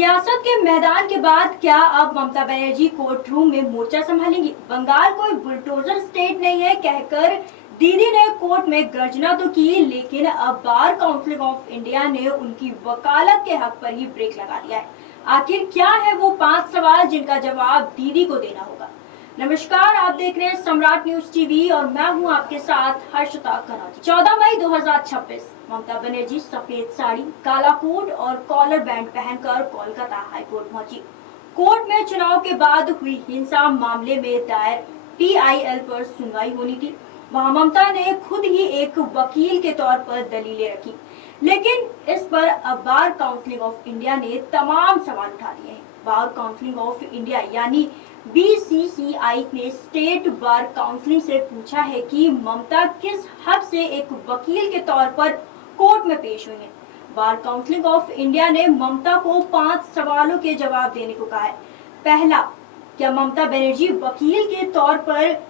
सियासत के मैदान के बाद क्या अब ममता बनर्जी कोर्ट रूम में मोर्चा संभालेंगी? बंगाल कोई बुलडोजर स्टेट नहीं है कहकर दीदी ने कोर्ट में गर्जना तो की, लेकिन अब बार काउंसिल ऑफ इंडिया ने उनकी वकालत के हक पर ही ब्रेक लगा दिया है। आखिर क्या है वो 5 सवाल जिनका जवाब दीदी को देना होगा? नमस्कार, आप देख रहे हैं सम्राट न्यूज टीवी और मैं हूं आपके साथ हर्षिता कनौजी। 14 मई 2026 ममता बनर्जी सफेद साड़ी, काला कोट और कॉलर बैंड पहनकर कोलकाता हाईकोर्ट पहुंची। कोर्ट में चुनाव के बाद हुई हिंसा मामले में दायर PIL पर सुनवाई होनी थी। वहां ममता ने खुद ही एक वकील के तौर पर दलीलें रखी, लेकिन इस पर अब बार काउंसिल ऑफ इंडिया ने तमाम सवाल उठा दिए हैं। बार काउंसिल ऑफ इंडिया यानी BCCI ने स्टेट बार काउंसिल से पूछा है कि ममता किस हद से एक वकील के तौर पर कोर्ट में पेश हुई है। बार काउंसिल ऑफ इंडिया ने ममता को 5 सवालों के जवाब देने को कहा है। पहला, क्या ममता बनर्जी वकील के तौर पर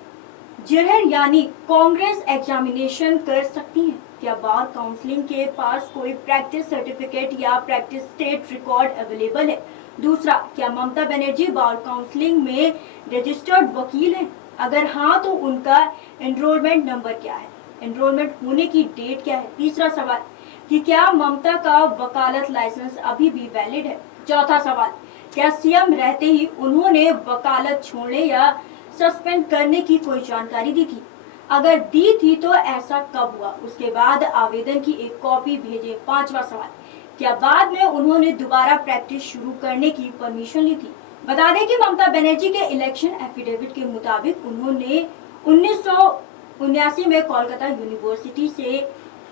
जिरहर यानी कांग्रेस एग्जामिनेशन कर सकती हैं? क्या बार काउंसिलिंग के पास कोई प्रैक्टिस सर्टिफिकेट या प्रैक्टिस स्टेट रिकॉर्ड अवेलेबल है? दूसरा, क्या ममता बनर्जी बार काउंसिलिंग में रजिस्टर्ड वकील हैं? अगर हाँ तो उनका एनरोलमेंट नंबर क्या है? एनरोलमेंट होने की डेट क्या है? तीसरा सवाल कि क्या ममता का वकालत लाइसेंस अभी भी वैलिड है? चौथा सवाल, क्या CM रहते ही उन्होंने वकालत छोड़ने या सस्पेंड करने की कोई जानकारी दी थी? अगर दी थी तो ऐसा कब हुआ? उसके बाद आवेदन की एक कॉपी भेजें। पांचवा सवाल, क्या बाद में उन्होंने दोबारा प्रैक्टिस शुरू करने की परमिशन ली थी? बता दें कि ममता बनर्जी के इलेक्शन एफिडेविट के मुताबिक उन्होंने 1979 में कोलकाता यूनिवर्सिटी से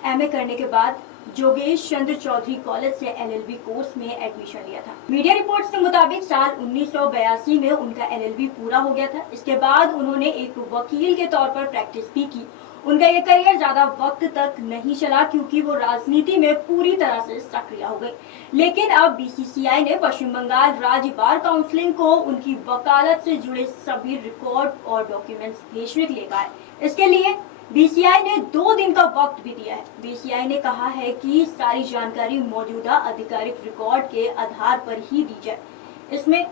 MA करने के बाद जोगेश चंद्र चौधरी कॉलेज से LLB कोर्स में एडमिशन लिया था। मीडिया रिपोर्ट्स के मुताबिक साल 1982 में उनका LLB पूरा हो गया था। इसके बाद उन्होंने एक वकील के तौर पर प्रैक्टिस भी की। उनका ये करियर ज्यादा वक्त तक नहीं चला क्योंकि वो राजनीति में पूरी तरह से सक्रिय हो गए। लेकिन अब BCCI ने पश्चिम बंगाल राज्य बार काउंसिलिंग को उनकी वकालत से जुड़े सभी रिकॉर्ड और डॉक्यूमेंट्स भेजने के लिए कहा है। इसके लिए BCCI ने 2 दिन का वक्त भी दिया है। BCCI ने कहा है कि सारी जानकारी मौजूदा आधिकारिक रिकॉर्ड के आधार पर ही दी जाए। इसमें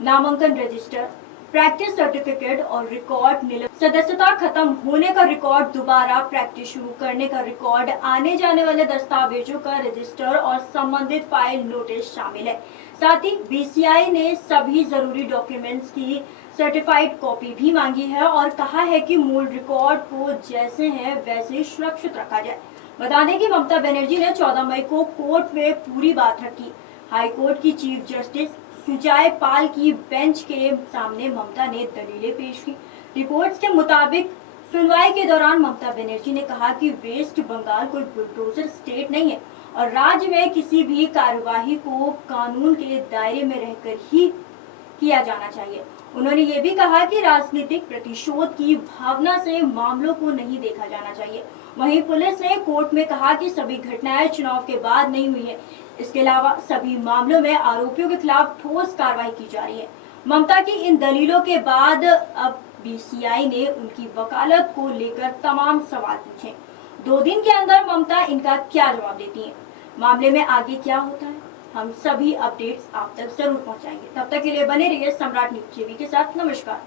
नामांकन रजिस्टर, प्रैक्टिस सर्टिफिकेट और रिकॉर्ड, सदस्यता खत्म होने का रिकॉर्ड, दोबारा प्रैक्टिस शुरू करने का रिकॉर्ड, आने जाने वाले दस्तावेजों का रजिस्टर और संबंधित फाइल नोटिस शामिल है। साथ ही BCCI ने सभी जरूरी डॉक्यूमेंट्स की सर्टिफाइड कॉपी भी मांगी है और कहा है कि मूल रिकॉर्ड को जैसे हैं वैसे सुरक्षित रखा जाए। बता दें कि ममता बनर्जी ने 14 मई को कोर्ट में पूरी बात रखी। हाई कोर्ट की चीफ जस्टिस सुजाय पाल की बेंच के सामने ममता ने दलीलें पेश की। रिपोर्ट्स के मुताबिक सुनवाई के दौरान ममता बनर्जी ने कहा कि वेस्ट बंगाल कोई बुलडोजर स्टेट नहीं है और राज्य में किसी भी कार्यवाही को कानून के दायरे में रहकर ही किया जाना चाहिए। उन्होंने ये भी कहा कि राजनीतिक प्रतिशोध की भावना से मामलों को नहीं देखा जाना चाहिए। वहीं पुलिस ने कोर्ट में कहा कि सभी घटनाएं चुनाव के बाद नहीं हुई है। इसके अलावा सभी मामलों में आरोपियों के खिलाफ ठोस कार्रवाई की जा रही है। ममता की इन दलीलों के बाद अब BCCI ने उनकी वकालत को लेकर तमाम सवाल पूछे। 2 दिन के अंदर ममता इनका क्या जवाब देती है? मामले में आगे क्या होता है, हम सभी अपडेट्स आप तक जरूर पहुंचाएंगे। तब तक के लिए बने रहिए सम्राट न्यूज टीवी के साथ। नमस्कार।